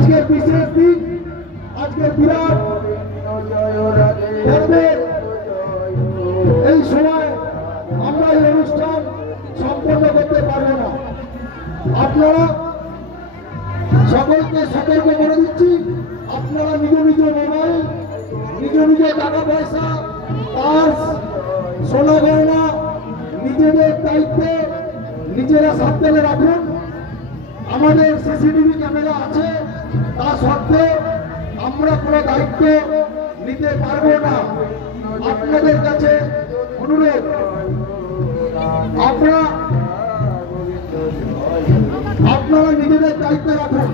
আজকের বিশেষ দিন, আজকের বিরাট এই সময় আমরা এই অনুষ্ঠান সম্পন্ন করতে পারবো না। আপনারা সকলকে সতর্ক করে দিচ্ছি, আপনারা নিজ নিজ মোবাইল, নিজ নিজ টাকা পয়সা, পার্স, সোনা গয়না নিজেদের দায়িত্বে নিজেরা সাবধানে রাখুন। আমাদের সিসিটিভি ক্যামেরা আছে, তা সত্ত্বেও আমরা কোনো দায়িত্ব নিতে পারবো না। আপনাদের কাছে অনুরোধ, আপনারা নিজেদের দায়িত্বে রাখুন।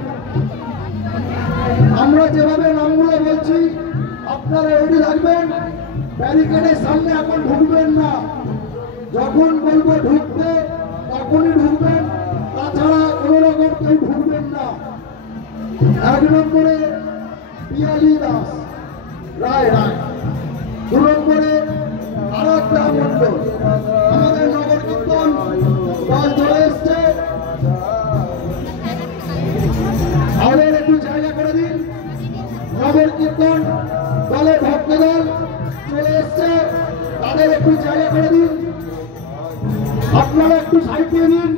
আমরা যেভাবে নামগুলো বলছি আপনারা রেডি থাকবেন। ব্যারিকেডের সামনে এখন ঢুকবেন না, যখন বলবো ঢুকতে তখনই ঢুকবেন, তাছাড়া কোনো রকম কেউ ঢুকবেন না। 1 নম্বরে পিয়ালি দাস রায়, 2 নম্বরে আরাধ্যা মন্ডল। আমাদের নগর কীর্তন দল চলে এসছে, আমাদের একটু জায়গা করে দিন। নগর কীর্তন দলের ভক্তদল চলে এসছে, তাদের একটু জায়গা করে দিন। আপনারা একটু সাইড দিয়ে দিন,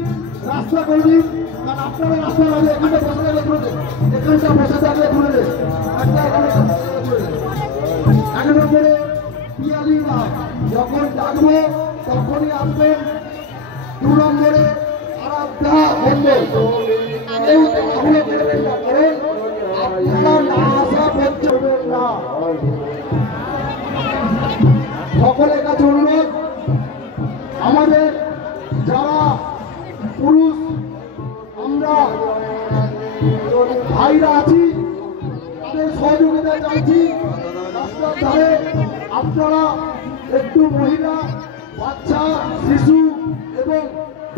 রাস্তা করে দিন, কারণ আপনারা রাস্তা লাগলে এখানটা বসে থাকলে তুলে দেন, এখানটা বসে থাকলে তুলে দেন। 1 নম্বরে পিয়ালি না, যখন ডাকবো তখনই আসবেন। 2 নম্বরে আরাধ্যা মন্ডল। কেউ তাড়াহুড়ো করবেন না, কারণ আপনারা না আসা পর্যন্ত না। সকলের কাছে অনুরোধ, আমাদের যারা পুরুষ আমরা ভাইরা আছি তাদের সহযোগিতা চাইছি। রাস্তার ধারে আপনারা একটু মহিলা, বাচ্চা, শিশু এবং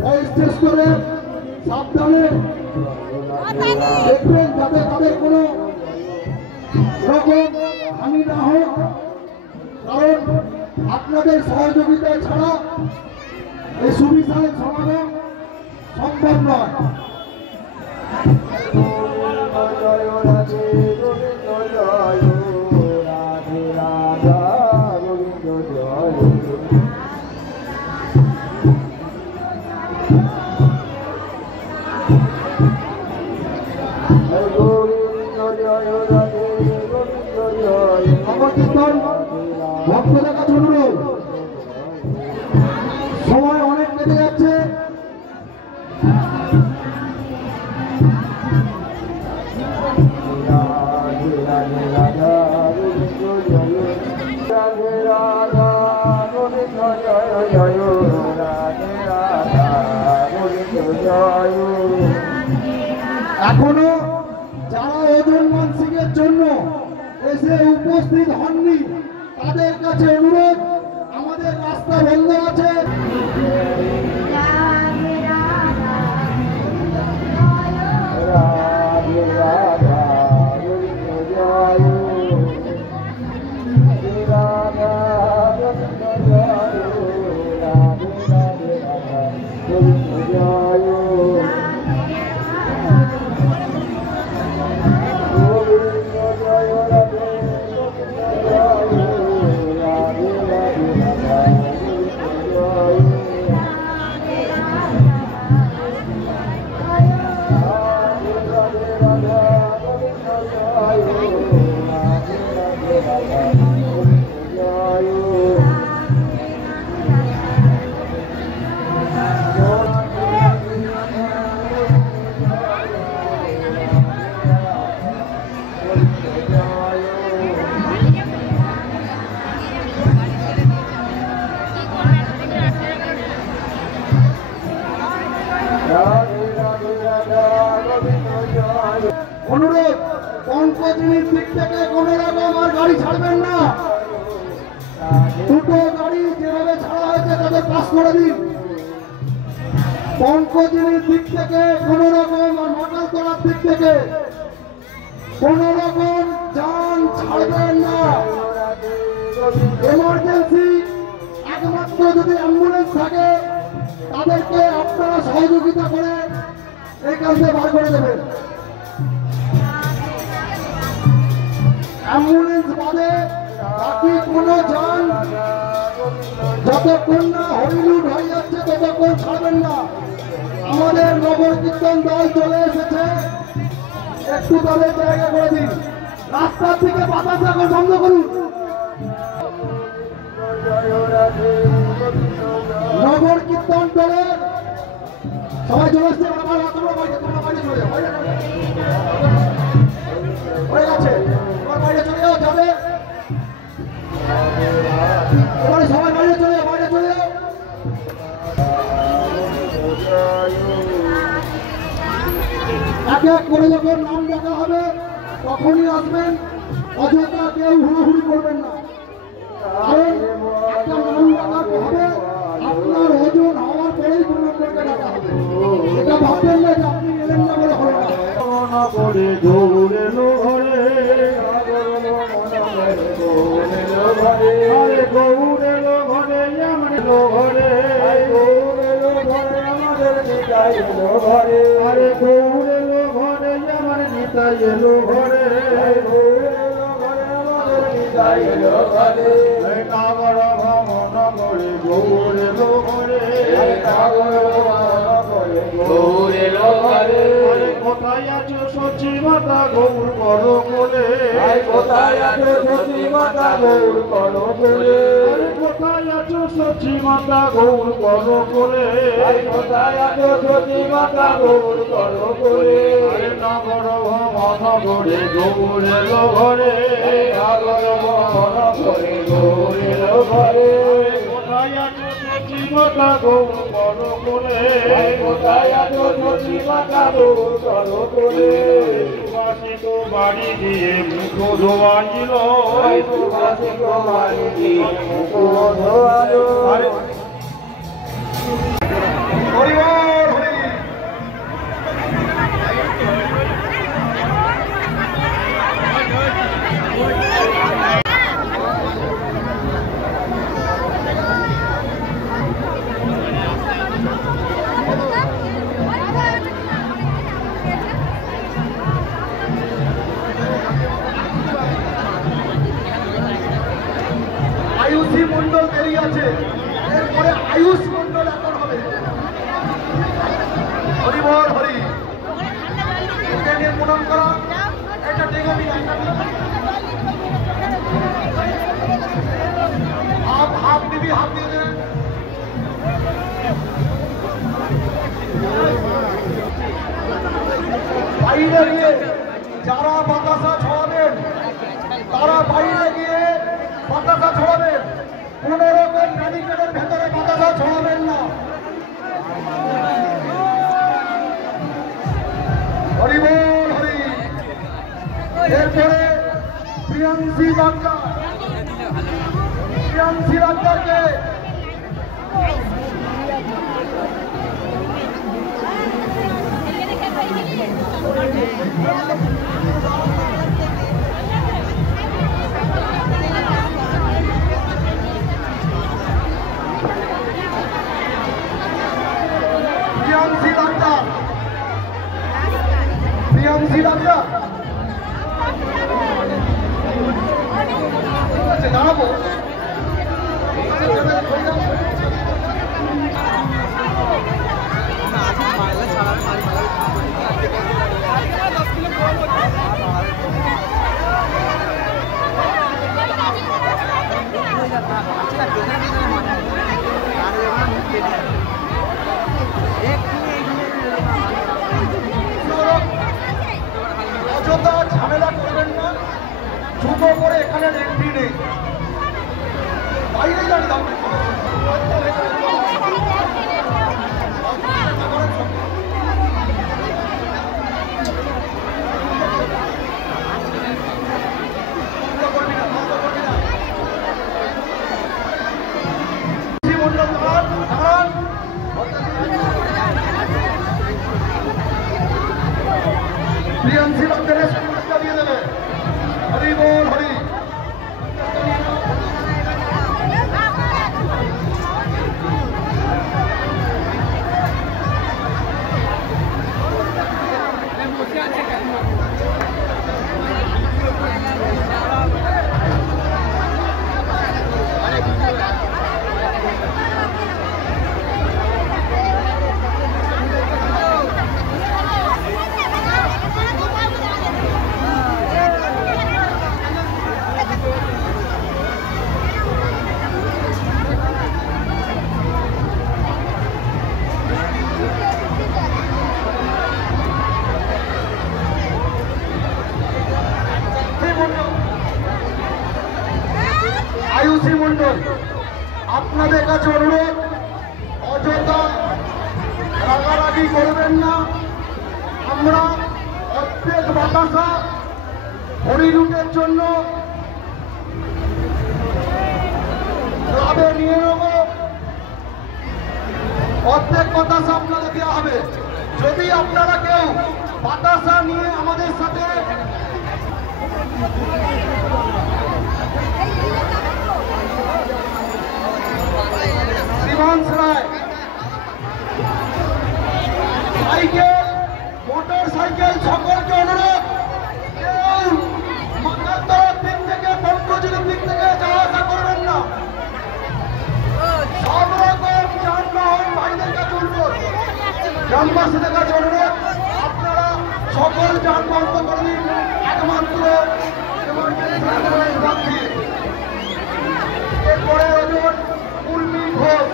বয়োজ্যেষ্ঠ করে সাবধানে দেখবেন, যাতে তাদের কোনো রকম হানি না হোক, কারণ আপনাদের সহযোগিতা ছাড়া এই সুবিশাল সমাগম সম্ভব নয়। ভক্তদের কাছে অনুরোধ, সময় অনেক কেটে যাচ্ছে, এখনো যারা ওজন মানসিকের জন্য এসে উপস্থিত হননি তাদের কাছে অনুরোধ, আমাদের রাস্তা বন্ধ আছে। অনুরোধ, পঙ্কজিনীর দিক থেকে কোনো রকম আর গাড়ি ছাড়বেন না। 2টো গাড়ি যেভাবে ছাড়া হয়েছে তাদের পাস করে দিন। পঙ্কজিনীর দিক থেকে কোনো রকম আর মাকালতলার দিক থেকে কোনো রকম যান ছাড়বেন না। এমার্জেন্সি একমাত্র যদি অ্যাম্বুলেন্স থাকে তাদেরকে আপনারা সহযোগিতা করে এখান থেকে বার করে দেবেন। অ্যাম্বুলেন্স বাদে বাকি কোনো যান যতক্ষণ না হরিলুট হয়ে যাচ্ছে ততক্ষণ ছাড়বেন না। আমাদের নগর কীর্তন দল চলে এসেছে, একটু তাদের জায়গা করে দিন। রাস্তার থেকে বাতাস এখন বন্ধ করুন। নগর কীর্তন দলে সবাই চলে এসছে, তোমরা বাইরে চলে যাও, হয়ে গেছে, তোমার বাইরে চলে যাও, যাবে এবারে সবাই বাইরে চলে যাও, বাইরে চলে যাও। এক এক করে যখন নাম ডাকা হবে তখনই আসবেন, অযথা কেউ হুড়োহুড়ি করবেন না। কারণ একটা নাম ডাকা হবে, আপনার ওজন হওয়ার পরেই দু নম্বরকে ডাকা হবে। এটা ভাববেন না যে আপনি এলেন না বলে হলো না। করে দৌড়ে ঘরে আরে গৌরে ঘরে আমার ঘরে আমাদের নিতাই এলো ঘরে আরে গৌরে ঘরে আমার নিতাই এলো ঘরে আমাদের নিতাই এলো ঘরে নাগর ভ্রমণ করে গৌরে ঘরে নাগর ভ্রমণ করে গৌরে ঘরে কোথায় আছো সচি মাতা গৌর করো বলে কোথায় আছো সচি মাতা গৌর করো বলে কোথায় আছো সচি মাতা গৌর করো বলে কোথায় আছো সচি মাতা গৌর করো বলে নগর ভ্রমণ করে গৌর এলো ঘরে নগর ভ্রমণ করে গৌর এলো ঘরে কোথায় আছো সচি মাতা গৌর করো বলে কোথায় আছো সচি মাতা গৌর করো বলে সুভাষিত বাড়ি দিয়ে মুখ ধোয়াইল সুভাষিত বাড়ি দিয়ে মুখ ধোয়াইল আয়ুষী মন্ডল দেরি আছে, এরপরে আয়ুষ মন্ডল এখন হবে। হরি বল হরি, এটা নিয়ে প্রণাম করা, এটা টেকবি না, হাত দিবি, হাত দিয়ে দে। বাইরে গিয়ে যারা বাতাসা ছড়াবেন তারা বাইরে গিয়ে বাতাসা ছড়াবেন, কোন রকম ব্যারিকেডের ভেতরে বাতাসা ছড়াবেন না। হরি বল হরি। এরপরে প্রিয়াংশী বাগদারকে প্রিয়াংশী বাগদার দাঁড়াবো। অযথা ঝামেলা করবেন না, ছোট করে এখানে এন্ট্রি নেই, বাইরে দাঁড়িয়ে থাকবেন। প্রিয়াংশী বাগদারের সঙ্গে দিয়ে দেবে। হরি বল হরি। আপনাদের কাছে অনুরোধ, অযথা রাগারাগি করবেন না। আমরা অর্ধেক বাতাসা হরিলুটের জন্য ক্লাবে নিয়ে নেব, অর্ধেক বাতাসা আপনাদের দেওয়া হবে। যদি আপনারা কেউ বাতাসা নিয়ে আমাদের সাথে শ্রীমান রায় সাইকেল, মোটর সাইকেল সকলকে অনুরোধ, কেউ মাকালতলার দিক থেকে পঙ্কজলির দিক থেকে যাওয়া আসা করবেন না। সব রকম যানবাহন ভাইদের কাছে অনুরোধ, গ্রামবাসীদের কাছে অনুরোধ, আপনারা সকল যান বন্ধ করে দিন। একমাত্র এরপরে ওজন উর্মি ঘোষ।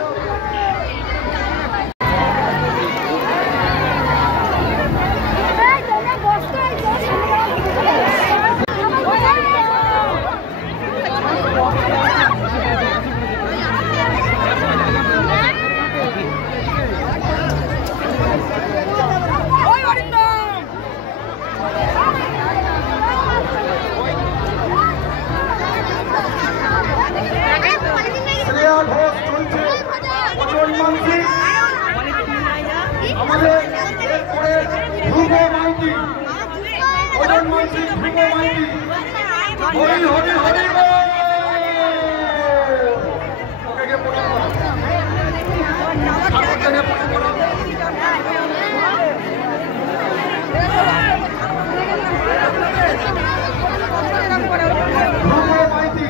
আমাদের এরপরে ধ্রুব মাইতি, ওজন মাইতি, ধ্রুব মাইতি, হরি হরি হরি ধ্রুব মাইতি।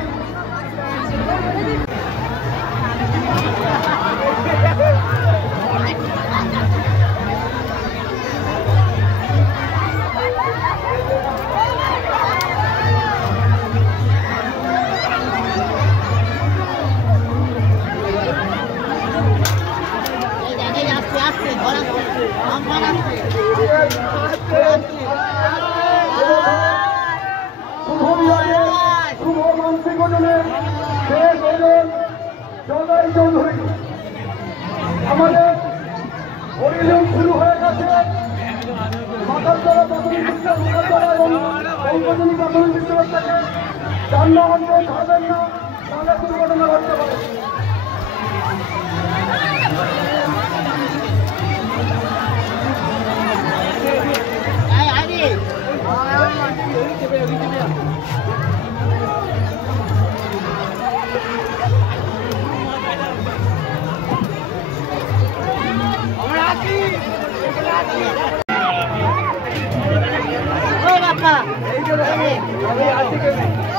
শুভ মানসিক ওজনের শেষ ওজন জগাই চৌধুরী। আমাদের হরিলুট শুরু হয়ে গেছে। মাকালতলা প্রাথমিক বিদ্যালয়, মাকালতলা এবং পঙ্কজলি প্রাথমিক বিদ্যালয় থেকে যানবাহন কেউ ছাড়বেন না, তাহলে দুর্ঘটনা ঘটতে পারে। বাবা